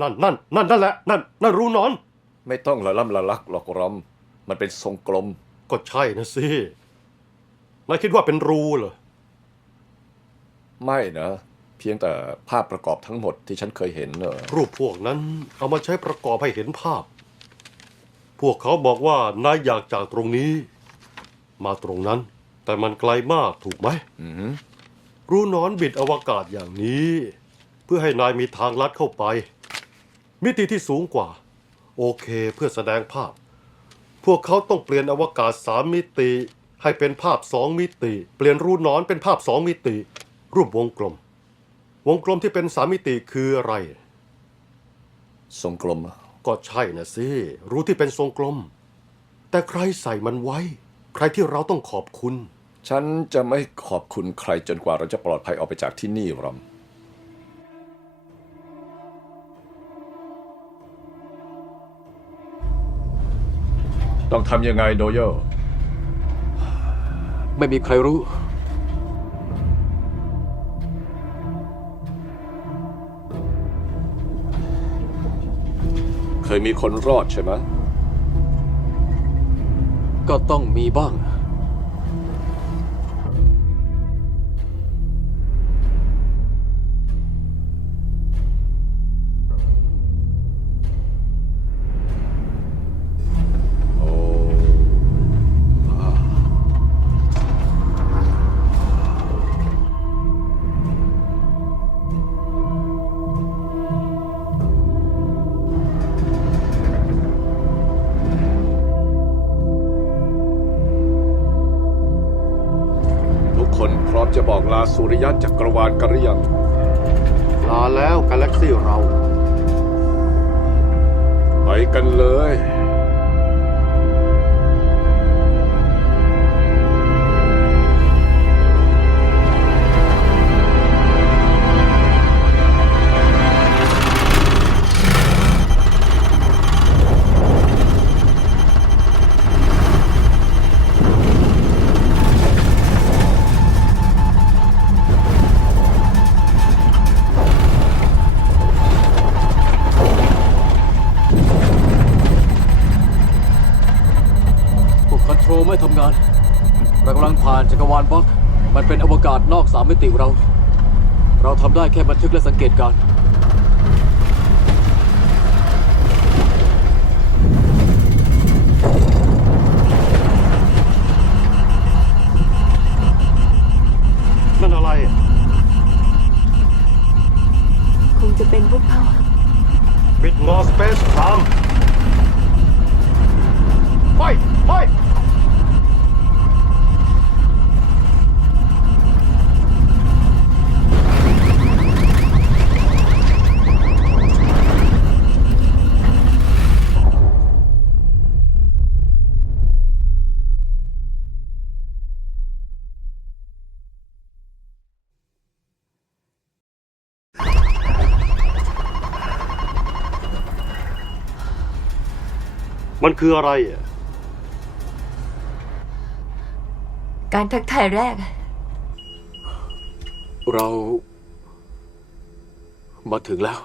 นั่นนั่นนั่นนั่นแหละนั่นนั่นรูนอน ไม่ต้องละล่ำละลักหรอกรอม มันเป็นทรงกลม ก็ใช่นะสินายคิดว่าเป็นรูเหรอ ไม่นะ เพียงแต่ภาพประกอบทั้งหมดที่ฉันเคยเห็นเนอะรูปพวกนั้นเอามาใช้ประกอบให้เห็นภาพ พวกเขาบอกว่านายอยากจากตรงนี้ มาตรงนั้น แต่มันไกลมากถูกไหม อือหือรู้นอนบิดอวกาศอย่างนี้ เพื่อให้นายมีทางลัดเข้าไป มิติที่สูงกว่า โอเคเพื่อแสดงภาพ พวกเขาต้องเปลี่ยนอวกาศสามมิติ ให้เป็นภาพสองมิติ เปลี่ยนรูนอนเป็นภาพสองมิติ รูปวงกลม วงกลมที่เป็นสามมิติคืออะไร ทรงกลมก็ใช่นะสิรู้ที่เป็นทรงกลม แต่ใครใส่มันไว้ ใครที่เราต้องขอบคุณ ฉันจะไม่ขอบคุณใครจนกว่าเราจะปลอดภัยออกไปจากที่นี่รอม ต้องทำยังไงโดโยไม่มีใครรู้ เคยมีคนรอดใช่ไหม ก็ต้องมีบ้าง พร้อมจะบอกลาสุริยะจักรวาลกันหรือยัง ลาแล้วกาแล็กซี่เรา ไปกันเลย ไม่ทำงาน เรากำลังผ่านจักรวาลบล็อก มันเป็นอวกาศนอกสามมิติเรา เราทำได้แค่บันทึกและสังเกตการณ์นั่นอะไร คงจะเป็นพวกเขา บิดมอสเปซไทม์ มันคืออะไรอะการทักทายแรก เรามาถึงแล้ว